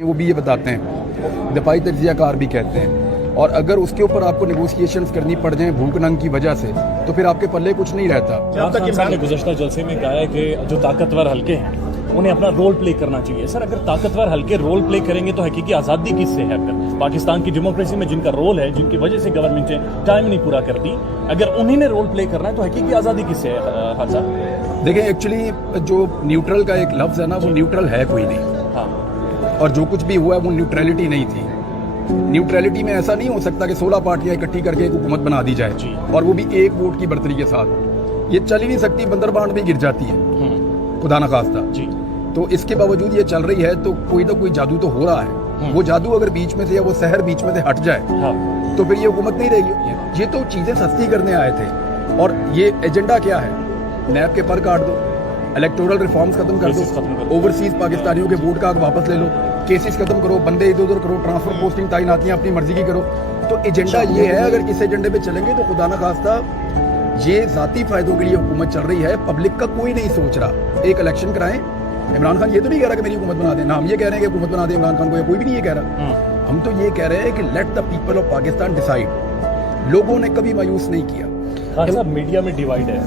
وہ بھی یہ بتاتے ہیں، دفاعی تجزیہ کار بھی کہتے ہیں، اور اگر اس کے اوپر آپ کو نیگوشیشنز کرنی پڑ جائیں بھوک ننگ کی وجہ سے تو پھر آپ کے پلے کچھ نہیں رہتا۔ عمران خان صاحب نے گزشتہ جلسے میں کہا ہے کہ جو طاقتور حلقے ہیں انہیں اپنا رول پلے کرنا چاہیے۔ سر اگر طاقتور حلقے رول پلے کریں گے تو حقیقی آزادی کس سے ہے؟ اگر پاکستان کی ڈیموکریسی میں جن کا رول ہے، جن کی وجہ سے گورنمنٹیں ٹائم نہیں پورا کرتی، اگر انہیں نے رول پلے کرنا ہے تو حقیقی آزادی کس سے ہے؟ خان صاحب دیکھیں ایکچولی جو نیوٹرل کا ایک لفظ ہے نا، وہ نیوٹرل ہے کوئی نہیں، ہاں، اور جو کچھ بھی ہوا ہے وہ نیوٹرلٹی نہیں تھی۔ نیوٹرلٹی میں ایسا نہیں ہو سکتا کہ 16 پارٹیاں اکٹھی کر کے ایک حکومت بنا دی جائے، جی، اور وہ بھی ایک ووٹ کی برتری کے ساتھ۔ یہ چل ہی نہیں سکتی، بندر بانٹ بھی گر جاتی ہے خدا نخواستہ۔ جی، تو اس کے باوجود یہ چل رہی ہے، تو کوئی نہ کوئی جادو تو ہو رہا ہے۔ وہ جادو اگر بیچ میں سے یا وہ سحر بیچ میں سے ہٹ جائے ہاں، تو پھر یہ حکومت نہیں رہے گی۔ یہ تو چیزیں سستی کرنے آئے تھے، اور یہ ایجنڈا کیا ہے؟ نیب کے پر کاٹ دو، الیکٹورل ریفارمز ختم کر دو، اوورسیز پاکستانیوں کے ووٹ کا واپس لے لو، کیسز ختم کرو، بندے ادھر ادھر کرو، ٹرانسفر پوسٹنگ تعیناتیاں اپنی مرضی کی کرو۔ تو ایجنڈا یہ ہے، اگر اس ایجنڈے پہ چلیں گے تو خدا نخواستہ یہ ذاتی فائدوں کے لیے حکومت چل رہی ہے، پبلک کا کوئی نہیں سوچ رہا۔ ایک الیکشن کرائیں، عمران خان یہ تو نہیں کہہ رہا کہ میری حکومت بنا دیں، نہ ہم یہ کہہ رہے ہیں کہ حکومت بنا دیں عمران خان کو، یا کوئی بھی نہیں یہ کہہ رہا۔ ہم تو یہ کہہ رہے ہیں کہ let the people of Pakistan decide. لوگوں نے کبھی مایوس نہیں کیا۔ خان صاحب میڈیا میں ڈیوائیڈ ہے،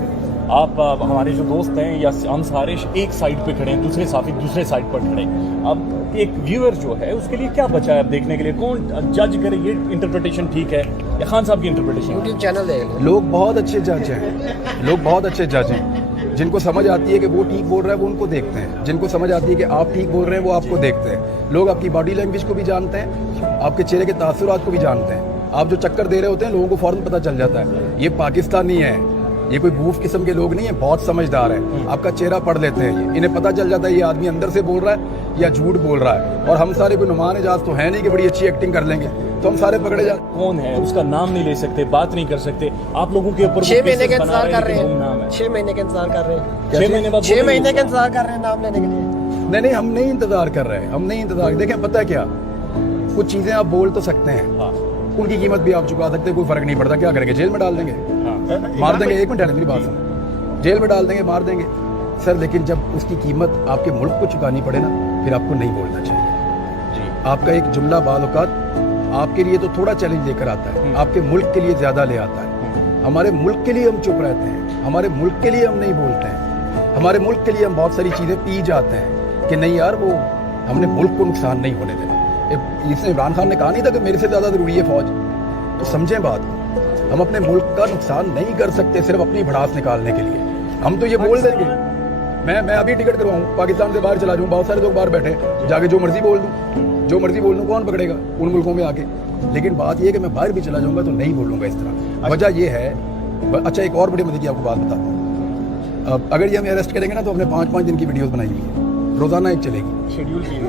آپ ہمارے جو دوست ہیں یا ہم سارے ایک سائڈ پہ کھڑے ہیں، دوسرے صحافی دوسرے سائڈ پر کھڑے ہیں۔ اب ایک ویور جو ہے اس کے لیے کیا بچا ہے اب دیکھنے کے لیے؟ کون جج کرے یہ انٹرپریٹیشن ٹھیک ہے یا خان صاحب کی انٹرپریٹیشن؟ یوٹیوب چینل ہے۔ لوگ بہت اچھے جج ہیں، لوگ بہت اچھے جج ہیں، جن کو سمجھ آتی ہے کہ وہ ٹھیک بول رہا ہے وہ ان کو دیکھتے ہیں، جن کو سمجھ آتی ہے کہ آپ ٹھیک بول رہے ہیں وہ آپ کو دیکھتے ہیں۔ لوگ آپ کی باڈی لینگویج کو بھی جانتے ہیں، آپ کے چہرے کے تاثرات کو بھی جانتے ہیں۔ آپ جو چکر دے رہے ہوتے ہیں لوگوں کو فوراً پتہ چل جاتا ہے۔ یہ پاکستانی ہے، یہ کوئی بوف قسم کے لوگ نہیں ہیں، بہت سمجھدار ہیں۔ آپ کا چہرہ پڑھ لیتے ہیں، انہیں پتہ چل جاتا ہے یہ آدمی اندر سے بول رہا ہے یا جھوٹ بول رہا ہے۔ اور ہم سارے کوئی نمان اعجاز تو ہے نہیں کہ بڑی اچھی ایکٹنگ کر لیں گے، تو ہم سارے پکڑے جاتے ہیں۔ کون ہے اس کا نام نہیں لے سکتے، بات نہیں کر سکتے، آپ لوگوں کے اوپر 6 مہینے کا انتظار کر رہے ہیں، 6 مہینے کا انتظار کر رہے ہیں، 6 مہینے بعد 6 مہینے کا انتظار کر رہے ہیں نام لینے کے لیے۔ نہیں ہم نہیں انتظار کر رہے، ہم نہیں انتظار۔ دیکھیں پتہ ہے کیا، کچھ چیزیں آپ بول تو سکتے ہیں، ان کی قیمت بھی آپ چکا سکتے ہیں، کوئی فرق نہیں پڑتا۔ کیا کریں گے؟ جیل میں ڈال دیں گے، مار دیں گے۔ ایک منٹ ہے میری بات سن، جیل میں ڈال دیں گے، مار دیں گے سر، لیکن جب اس کی قیمت آپ کے ملک کو چکانی پڑے نا، پھر آپ کو نہیں بولنا چاہیے۔ جی، آپ کا ایک جملہ بعض اوقات آپ کے لیے تو تھوڑا چیلنج لے کر آتا ہے، آپ کے ملک کے لیے زیادہ لے آتا ہے۔ ہمارے ملک کے لیے ہم چپ رہتے ہیں، ہمارے ملک کے لیے ہم نہیں بولتے ہیں، ہمارے ملک کے لیے ہم بہت ساری چیزیں پی جاتے ہیں کہ نہیں یار، وہ ہم نے ملک کو نقصان نہیں ہونے دینا۔ اس نے عمران خان نے کہا نہیں تھا کہ میرے سے زیادہ ضروری ہے فوج، تو سمجھیں بات، ہم اپنے ملک کا نقصان نہیں کر سکتے صرف اپنی بھڑاس نکالنے کے لیے۔ ہم تو یہ بول دیں گے، میں ابھی ٹکٹ کرواؤں، پاکستان سے باہر چلا جاؤں، بہت سارے لوگ باہر بیٹھے ہیں، جا کے جو مرضی بول دوں، جو مرضی بول دوں، کون پکڑے گا ان ملکوں میں آ کے؟ لیکن بات یہ ہے کہ میں باہر بھی چلا جاؤں گا تو نہیں بولوں گا اس طرح۔ وجہ یہ ہے، اچھا ایک اور بڑی مدد کی آپ کو بات بتاتا ہوں، اگر یہ ہمیں اریسٹ کریں گے نا تو ہم نے 5-5 دن کی ویڈیوز بنائی ہوئی ہیں، روزانہ ایک چلے گی شیڈیول نہیں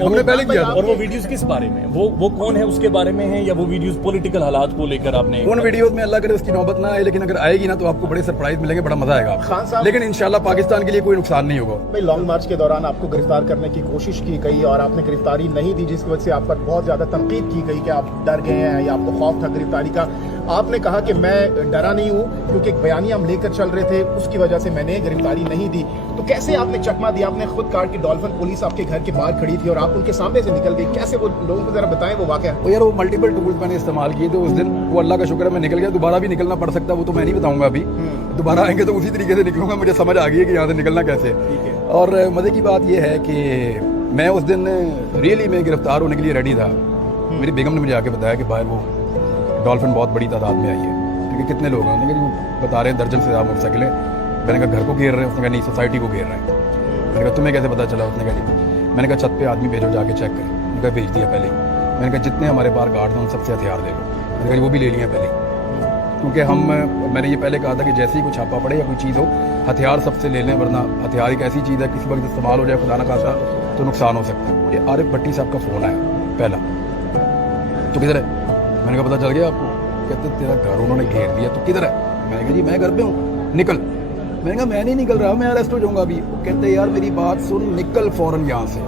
ہم نے پہلے کیا تھا۔ اور وہ ویڈیوز کس بارے میں؟ وہ کون ہے اس کے بارے میں ہیں، یا وہ ویڈیوز پولیٹیکل حالات کو لے کر آپ نے؟ ان ویڈیوز میں اللہ کرے اس کی نوبت نہ آئے، لیکن اگر آئے گی نا تو آپ کو بڑے سرپرائز ملیں گے، بڑا مزہ آئے گا، لیکن انشاءاللہ پاکستان کے لیے کوئی نقصان نہیں ہوگا۔ لانگ مارچ کے دوران آپ کو گرفتار کرنے کی کوشش کی گئی اور آپ نے گرفتاری نہیں دی، جس کی وجہ سے آپ پر بہت زیادہ تنقید کی گئی کہ آپ ڈر گئے ہیں یا آپ کو خوف تھا گرفتاری کا۔ آپ نے کہا کہ میں ڈرا نہیں ہوں کیونکہ ایک بیانیہ ہم لے کر چل رہے تھے، اس کی وجہ سے میں نے گرفتاری نہیں دی۔ تو کیسے آپ نے چکما دیا؟ آپ نے خود کہا کہ ڈولفن پولیس آپ کے گھر کے باہر کھڑی تھی اور آپ ان کے سامنے سے نکل گئی، کیسے؟ وہ لوگوں کو ذرا بتائیں وہ واقعہ۔ یار وہ ملٹیپل ٹولز میں نے استعمال کیے تھے اس دن، وہ اللہ کا شکر ہے میں نکل گیا، دوبارہ بھی نکلنا پڑ سکتا ہے، وہ تو میں نہیں بتاؤں گا ابھی، دوبارہ آئیں گے تو اسی طریقے سے نکلوں گا، مجھے سمجھ آ گئی ہے کہ یہاں سے نکلنا کیسے۔ اور مزے کی بات یہ ہے کہ میں اس دن ریئلی میں گرفتار ہونے کے لیے ریڈی تھا۔ میری بیگم نے مجھے آ کے بتایا کہ باہر وہ ڈولفن بہت بڑی تعداد میں آئی ہے، کہ کتنے لوگ ہیں؟ انہوں نے کہا بتا رہے ہیں درجن سے زیادہ موٹر سائیکلیں۔ میں نے کہا گھر کو گھیر رہے ہیں؟ اس نے کہا نہیں سوسائٹی کو گھیر رہے ہیں۔ میں نے کہا تمہیں کیسے پتا چلا؟ اس نے کہا جی، میں نے کہا چھت پہ آدمی بھیجو جا کے چیک کریں۔ میں نے کہا بھیج دیا پہلے ہی۔ میں نے کہا جتنے ہمارے باہر گارڈ ہیں ان سب سے ہتھیار لے لو۔ میں نے کہا وہ بھی لے لیے پہلے، کیونکہ میں نے یہ پہلے کہا تھا کہ جیسے ہی کوئی چھاپا پڑے یا کوئی چیز ہو ہتھیار سب سے لے لیں، ورنہ ہتھیار ایک ایسی چیز ہے کسی وقت استعمال ہو جائے خدا نہ خاصا تو نقصان ہو سکتا ہے۔ یہ عارف بھٹی صاحب کا فون آیا پہلا، تو کدھر ہے؟ میں نے کہا پتا چل گیا آپ کو؟ کہتے تیرا گھر انہوں نے گھیر دیا، تو کدھر ہے؟ میں نے کہا جی میں گھر پہ ہوں، نکل۔ میں نے کہا میں نہیں نکل رہا، میں اریسٹ ہو جاؤں گا ابھی۔ وہ کہتے یار میری بات سن، نکل فوراً یہاں سے۔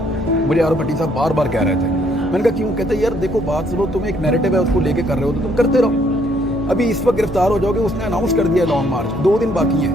مجھے عارف بھٹی صاحب بار بار کہہ رہے تھے۔ میں نے کہا کیوں؟ کہتے یار دیکھو بات سنو، تم ایک نیریٹو ہے اس کو لے کے کر رہے ہو تو تم کرتے رہو، ابھی اس وقت گرفتار ہو جاؤ گے۔ اس نے اناؤنس کر دیا لانگ مارچ، 2 دن باقی ہیں،